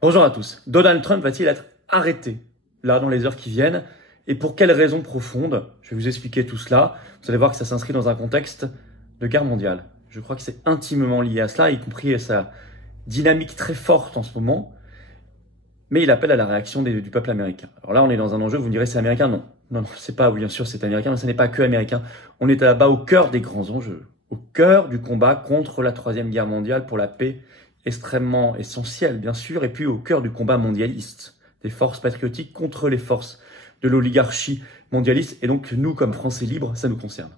Bonjour à tous. Donald Trump va-t-il être arrêté là dans les heures qui viennent? Et pour quelles raisons profondes? Je vais vous expliquer tout cela. Vous allez voir que ça s'inscrit dans un contexte de guerre mondiale. Je crois que c'est intimement lié à cela, y compris à sa dynamique très forte en ce moment. Mais il appelle à la réaction du peuple américain. Alors là, on est dans un enjeu, vous me direz, c'est américain? Non. Non, c'est pas, oui, bien sûr, c'est américain, mais ce n'est pas que américain. On est là-bas au cœur des grands enjeux, au cœur du combat contre la Troisième Guerre mondiale pour la paix, extrêmement essentielle, bien sûr, et puis au cœur du combat mondialiste, des forces patriotiques contre les forces de l'oligarchie mondialiste. Et donc, nous, comme Français libres, ça nous concerne.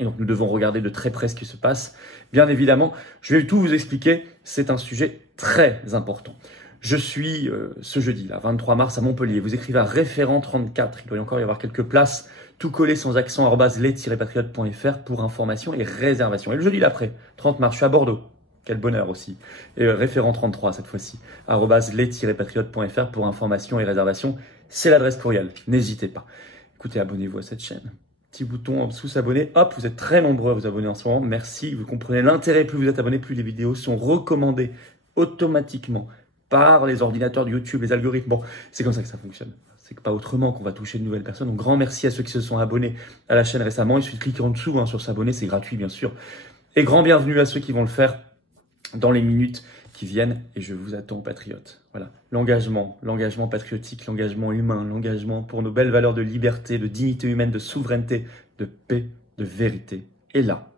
Et donc, nous devons regarder de très près ce qui se passe. Bien évidemment, je vais tout vous expliquer. C'est un sujet très important. Je suis ce jeudi, là, 23 mars, à Montpellier. Vous écrivez à référent 34. Il doit encore y avoir quelques places. Tout collé sans accent, @les-patriotes.fr pour information et réservation. Et le jeudi d'après, 30 mars, je suis à Bordeaux. Quel bonheur aussi. Et référent 33 cette fois-ci, @les-patriotes.fr pour information et réservation. C'est l'adresse courriel. N'hésitez pas. Écoutez, abonnez-vous à cette chaîne. Petit bouton en dessous, s'abonner. Hop, vous êtes très nombreux à vous abonner en ce moment. Merci. Vous comprenez l'intérêt. Plus vous êtes abonnés, plus les vidéos sont recommandées automatiquement par les ordinateurs de YouTube, les algorithmes. Bon, c'est comme ça que ça fonctionne. C'est pas autrement qu'on va toucher de nouvelles personnes. Donc, grand merci à ceux qui se sont abonnés à la chaîne récemment. Il suffit de cliquer en dessous sur s'abonner. C'est gratuit, bien sûr. Et grand bienvenue à ceux qui vont le faire dans les minutes qui viennent. Et je vous attends, patriotes. Voilà. L'engagement patriotique, l'engagement humain, l'engagement pour nos belles valeurs de liberté, de dignité humaine, de souveraineté, de paix, de vérité. Et là,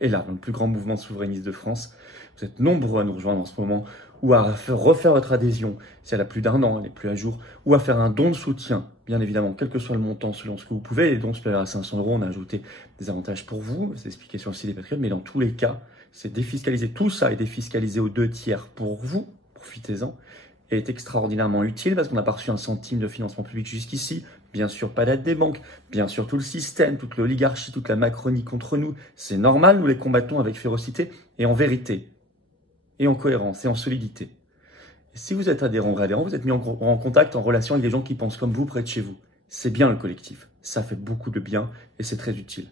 dans le plus grand mouvement souverainiste de France, vous êtes nombreux à nous rejoindre en ce moment, ou à refaire votre adhésion, si elle a plus d'1 an, elle n'est plus à jour, ou à faire un don de soutien, bien évidemment, quel que soit le montant, selon ce que vous pouvez. Les dons supérieurs à 500 €, on a ajouté des avantages pour vous, c'est expliqué sur le site des Patriotes, mais dans tous les cas, c'est défiscalisé. Tout ça est défiscalisé aux 2/3 pour vous, profitez-en, et est extraordinairement utile parce qu'on n'a pas reçu un centime de financement public jusqu'ici. Bien sûr, pas d'aide des banques, bien sûr tout le système, toute l'oligarchie, toute la Macronie contre nous. C'est normal, nous les combattons avec férocité et en vérité, et en cohérence, et en solidité. Et si vous êtes adhérent ou réadhérent, vous êtes mis en contact, en relation avec des gens qui pensent comme vous près de chez vous. C'est bien le collectif, ça fait beaucoup de bien et c'est très utile.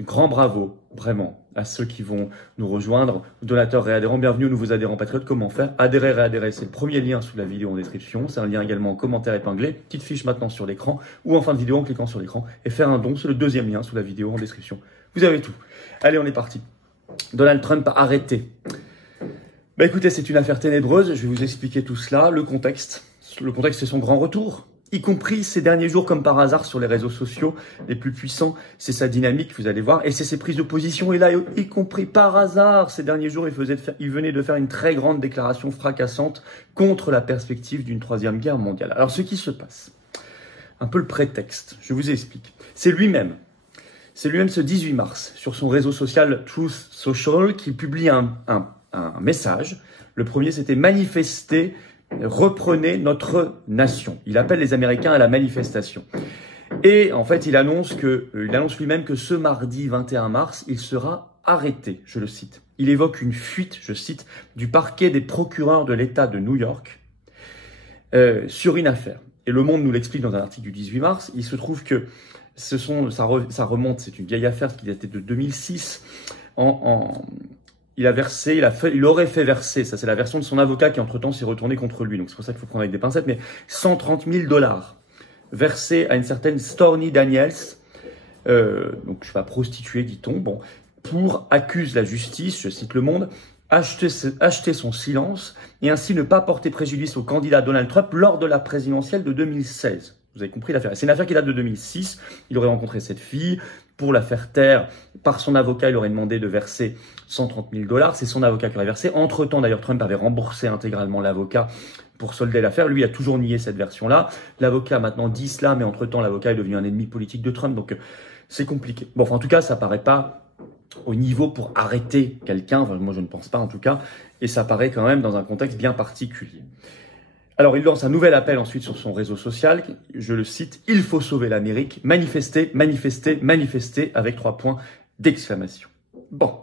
Grand bravo, vraiment, à ceux qui vont nous rejoindre, donateurs et adhérents. Bienvenue aux nouveaux adhérents patriotes. Comment faire? Adhérer, réadhérer, c'est le premier lien sous la vidéo en description. C'est un lien également en commentaire épinglé. Petite fiche maintenant sur l'écran ou en fin de vidéo en cliquant sur l'écran. Et faire un don, c'est le deuxième lien sous la vidéo en description. Vous avez tout. Allez, on est parti. Donald Trump arrêté. Bah écoutez, c'est une affaire ténébreuse. Je vais vous expliquer tout cela. Le contexte, c'est son grand retour. Y compris ces derniers jours, comme par hasard, sur les réseaux sociaux les plus puissants, c'est sa dynamique, vous allez voir, et c'est ses prises de position. Et là, y compris par hasard, ces derniers jours, il venait de faire une très grande déclaration fracassante contre la perspective d'une troisième guerre mondiale. Alors, ce qui se passe, un peu le prétexte, je vous explique. C'est lui-même ce 18 mars, sur son réseau social Truth Social, qui publie un message. Le premier, c'était manifester. Reprenez notre nation. Il appelle les Américains à la manifestation. Et en fait, il annonce lui-même que ce mardi 21 mars, il sera arrêté. Je le cite. Il évoque une fuite, je cite, du parquet des procureurs de l'État de New York sur une affaire. Et Le Monde nous l'explique dans un article du 18 mars. Il se trouve que ça remonte, c'est une vieille affaire qui datait de 2006. Il aurait fait verser, ça c'est la version de son avocat qui entre-temps s'est retourné contre lui, donc c'est pour ça qu'il faut prendre avec des pincettes, mais 130 000 $ versés à une certaine Stormy Daniels, donc je sais pas, prostituée dit-on, bon, pour, accuse la justice, je cite Le Monde, acheter son silence et ainsi ne pas porter préjudice au candidat Donald Trump lors de la présidentielle de 2016. Vous avez compris l'affaire. C'est une affaire qui date de 2006. Il aurait rencontré cette fille. Pour la faire taire, par son avocat, il aurait demandé de verser 130 000 $. C'est son avocat qui aurait versé. Entre-temps, d'ailleurs, Trump avait remboursé intégralement l'avocat pour solder l'affaire. Lui a toujours nié cette version-là. L'avocat maintenant dit cela, mais entre-temps, l'avocat est devenu un ennemi politique de Trump. Donc, c'est compliqué. Bon, enfin, en tout cas, ça paraît pas au niveau pour arrêter quelqu'un. Enfin, moi, je ne pense pas, en tout cas. Et ça paraît quand même dans un contexte bien particulier. Alors, il lance un nouvel appel ensuite sur son réseau social. Je le cite, « Il faut sauver l'Amérique. Manifester, manifester, manifester » avec 3 points d'exclamation. Bon.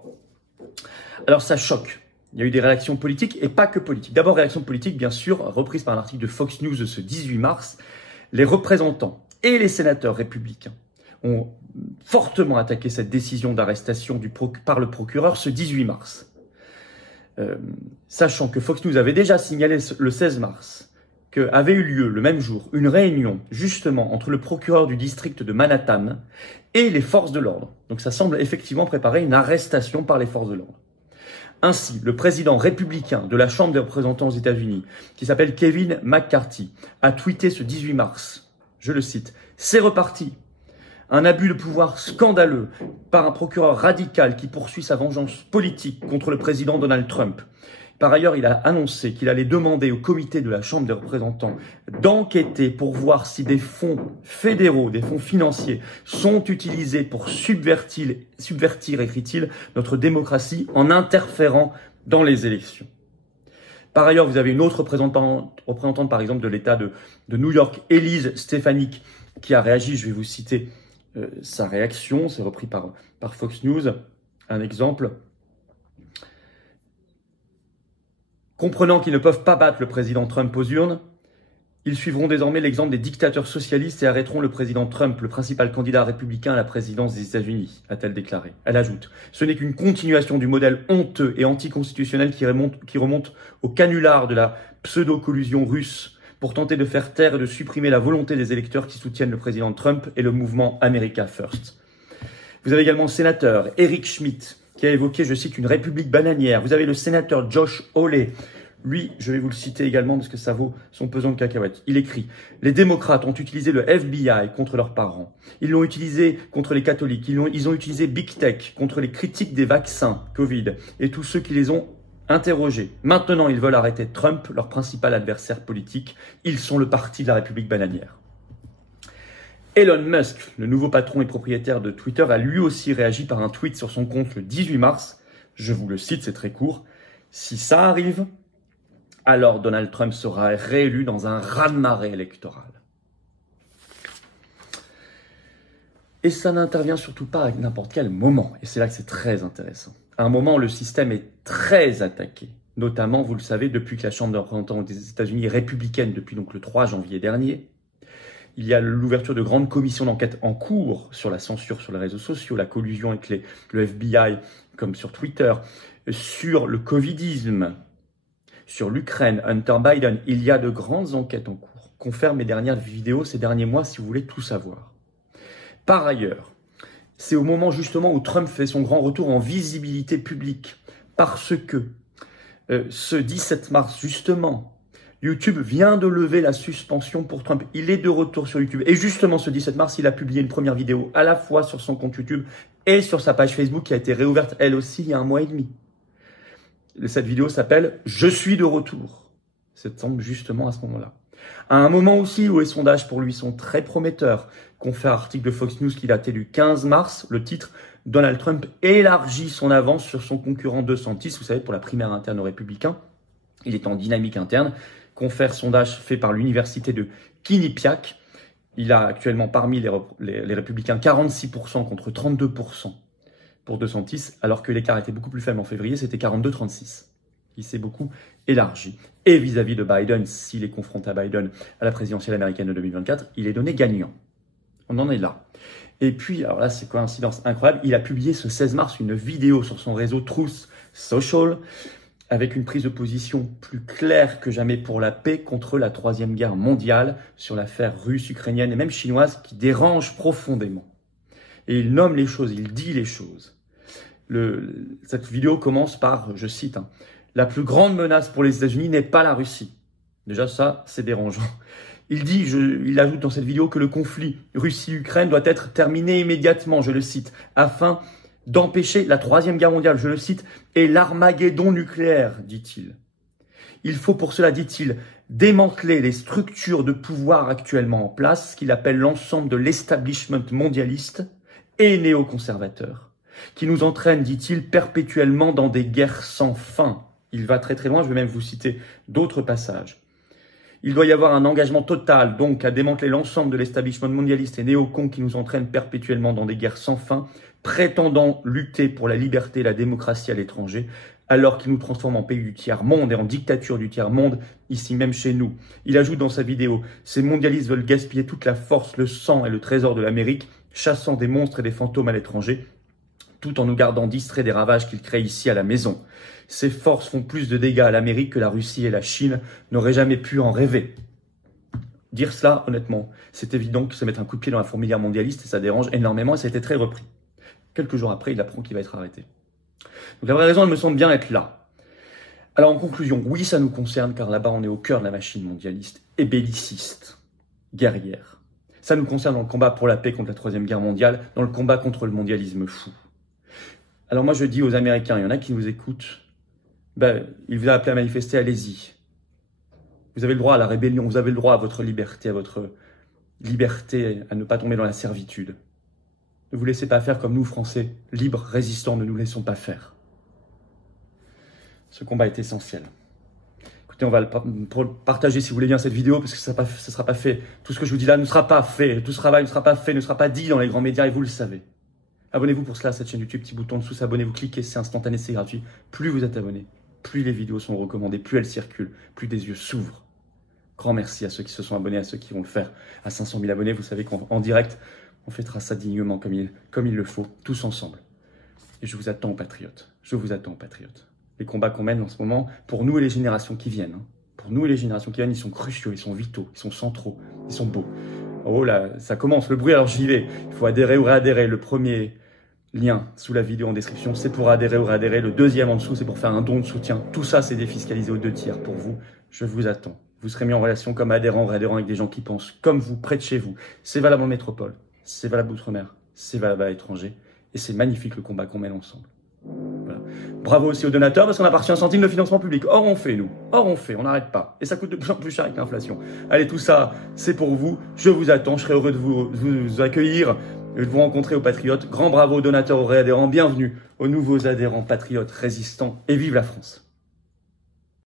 Alors, ça choque. Il y a eu des réactions politiques et pas que politiques. D'abord, réaction politique, bien sûr, reprise par un article de Fox News de ce 18 mars. Les représentants et les sénateurs républicains ont fortement attaqué cette décision d'arrestation par le procureur ce 18 mars. sachant que Fox News avait déjà signalé le 16 mars qu'avait eu lieu le même jour une réunion justement entre le procureur du district de Manhattan et les forces de l'ordre. Donc ça semble effectivement préparer une arrestation par les forces de l'ordre. Ainsi, le président républicain de la Chambre des représentants aux États-Unis, qui s'appelle Kevin McCarthy, a tweeté ce 18 mars, je le cite, « C'est reparti ! Un abus de pouvoir scandaleux par un procureur radical qui poursuit sa vengeance politique contre le président Donald Trump. » Par ailleurs, il a annoncé qu'il allait demander au comité de la Chambre des représentants d'enquêter pour voir si des fonds fédéraux, des fonds financiers, sont utilisés pour subvertir, écrit-il, notre démocratie en interférant dans les élections. Par ailleurs, vous avez une autre représentante par exemple, de l'État de New York, Elise Stefanik, qui a réagi. Je vais vous citer sa réaction. C'est repris par Fox News. Un exemple. Comprenant qu'ils ne peuvent pas battre le président Trump aux urnes, ils suivront désormais l'exemple des dictateurs socialistes et arrêteront le président Trump, le principal candidat républicain à la présidence des États-Unis, a-t-elle déclaré. Elle ajoute « Ce n'est qu'une continuation du modèle honteux et anticonstitutionnel qui remonte au canular de la pseudo-collusion russe pour tenter de faire taire et de supprimer la volonté des électeurs qui soutiennent le président Trump et le mouvement America First. » Vous avez également le sénateur Eric Schmidt, qui a évoqué, je cite, une république bananière. Vous avez le sénateur Josh Hawley. Lui, je vais vous le citer également parce que ça vaut son pesant de cacahuètes. Il écrit « Les démocrates ont utilisé le FBI contre leurs parents. Ils l'ont utilisé contre les catholiques. Ils ont utilisé Big Tech contre les critiques des vaccins Covid et tous ceux qui les ont interrogés. Maintenant, ils veulent arrêter Trump, leur principal adversaire politique. Ils sont le parti de la république bananière. » Elon Musk, le nouveau patron et propriétaire de Twitter, a lui aussi réagi par un tweet sur son compte le 18 mars. Je vous le cite, c'est très court. « Si ça arrive, alors Donald Trump sera réélu dans un raz-de-marée électoral. » Et ça n'intervient surtout pas à n'importe quel moment. Et c'est là que c'est très intéressant. À un moment où le système est très attaqué. Notamment, vous le savez, depuis que la Chambre des représentants des États-Unis est républicaine depuis donc le 3 janvier dernier. Il y a l'ouverture de grandes commissions d'enquête en cours sur la censure sur les réseaux sociaux, la collusion avec le FBI, comme sur Twitter, sur le covidisme, sur l'Ukraine, Hunter Biden. Il y a de grandes enquêtes en cours. Confirme mes dernières vidéos ces derniers mois si vous voulez tout savoir. Par ailleurs, c'est au moment justement où Trump fait son grand retour en visibilité publique, parce que ce 17 mars justement, YouTube vient de lever la suspension pour Trump. Il est de retour sur YouTube. Et justement, ce 17 mars, il a publié une première vidéo à la fois sur son compte YouTube et sur sa page Facebook qui a été réouverte elle aussi il y a 1 mois et demi. Cette vidéo s'appelle « Je suis de retour ». Ça tombe justement à ce moment-là. À un moment aussi où les sondages pour lui sont très prometteurs, confère article de Fox News qui datait du 15 mars, le titre « Donald Trump élargit son avance sur son concurrent DeSantis », vous savez, pour la primaire interne aux Républicains. Il est en dynamique interne. Confère sondage fait par l'université de Quinnipiac. Il a actuellement parmi les républicains 46% contre 32% pour DeSantis, alors que l'écart était beaucoup plus faible en février, c'était 42-36. Il s'est beaucoup élargi. Et vis-à-vis de Biden, s'il est confronté à Biden à la présidentielle américaine de 2024, il est donné gagnant. On en est là. Et puis, alors là, c'est coïncidence incroyable, il a publié ce 16 mars une vidéo sur son réseau Truth Social, avec une prise de position plus claire que jamais pour la paix contre la Troisième Guerre mondiale, sur l'affaire russe, ukrainienne et même chinoise qui dérange profondément. Et il nomme les choses, il dit les choses. Cette vidéo commence par, je cite, « La plus grande menace pour les États-Unis n'est pas la Russie. » Déjà ça, c'est dérangeant. Il ajoute dans cette vidéo que le conflit Russie-Ukraine doit être terminé immédiatement, je le cite, afin d'empêcher la Troisième Guerre mondiale, je le cite, et l'Armageddon nucléaire, dit-il. Il faut pour cela, dit-il, démanteler les structures de pouvoir actuellement en place, ce qu'il appelle l'ensemble de l'establishment mondialiste et néoconservateur, qui nous entraîne, dit-il, perpétuellement dans des guerres sans fin. Il va très très loin, je vais même vous citer d'autres passages. Il doit y avoir un engagement total, donc, à démanteler l'ensemble de l'establishment mondialiste et néocon qui nous entraîne perpétuellement dans des guerres sans fin, prétendant lutter pour la liberté et la démocratie à l'étranger, alors qu'il nous transforme en pays du tiers-monde et en dictature du tiers-monde, ici même chez nous. Il ajoute dans sa vidéo « Ces mondialistes veulent gaspiller toute la force, le sang et le trésor de l'Amérique, chassant des monstres et des fantômes à l'étranger, tout en nous gardant distraits des ravages qu'il crée ici à la maison. Ces forces font plus de dégâts à l'Amérique que la Russie et la Chine n'auraient jamais pu en rêver. Dire cela, honnêtement, c'est évident que se mettre un coup de pied dans la fourmilière mondialiste, et ça dérange énormément, et ça a été très repris. Quelques jours après, il apprend qu'il va être arrêté. Donc la vraie raison, elle me semble bien être là. Alors en conclusion, oui, ça nous concerne, car là-bas, on est au cœur de la machine mondialiste et belliciste, guerrière. Ça nous concerne dans le combat pour la paix contre la Troisième Guerre mondiale, dans le combat contre le mondialisme fou. Alors moi, je dis aux Américains, il y en a qui nous écoutent, il vous a appelé à manifester, allez-y. Vous avez le droit à la rébellion, vous avez le droit à votre liberté à ne pas tomber dans la servitude. Ne vous laissez pas faire comme nous, Français, libres, résistants, ne nous laissons pas faire. Ce combat est essentiel. Écoutez, on va le partager si vous voulez bien cette vidéo, parce que ça ne sera pas fait. Tout ce que je vous dis là ne sera pas fait. Tout ce travail ne sera pas fait, ne sera pas dit dans les grands médias, et vous le savez. Abonnez-vous pour cela à cette chaîne YouTube, petit bouton en dessous, s'abonnez-vous, cliquez, c'est instantané, c'est gratuit. Plus vous êtes abonné, plus les vidéos sont recommandées, plus elles circulent, plus des yeux s'ouvrent. Grand merci à ceux qui se sont abonnés, à ceux qui vont le faire. À 500 000 abonnés, vous savez qu'en direct, on fêtera ça dignement comme il le faut, tous ensemble. Et je vous attends aux patriotes. Je vous attends aux patriotes. Les combats qu'on mène en ce moment, pour nous et les générations qui viennent, pour nous et les générations qui viennent, ils sont cruciaux, ils sont vitaux, ils sont centraux, ils sont beaux. Oh là, ça commence, le bruit, alors j'y vais. Il faut adhérer ou réadhérer. Le premier lien sous la vidéo en description, c'est pour adhérer ou réadhérer. Le deuxième en dessous, c'est pour faire un don de soutien. Tout ça, c'est défiscalisé aux 2 tiers pour vous. Je vous attends. Vous serez mis en relation comme adhérent ou réadhérent avec des gens qui pensent comme vous, près de chez vous. C'est valable en métropole, c'est valable outre-mer, c'est valable à l'étranger. Et c'est magnifique le combat qu'on mène ensemble. Voilà. Bravo aussi aux donateurs, parce qu'on a parti 1 centime de financement public. Or on fait, nous. Or on fait, on n'arrête pas. Et ça coûte de plus en plus cher avec l'inflation. Allez, tout ça, c'est pour vous. Je vous attends, je serai heureux de vous accueillir, de vous rencontrer aux patriotes. Grand bravo aux donateurs, aux réadhérents. Bienvenue aux nouveaux adhérents patriotes, résistants. Et vive la France!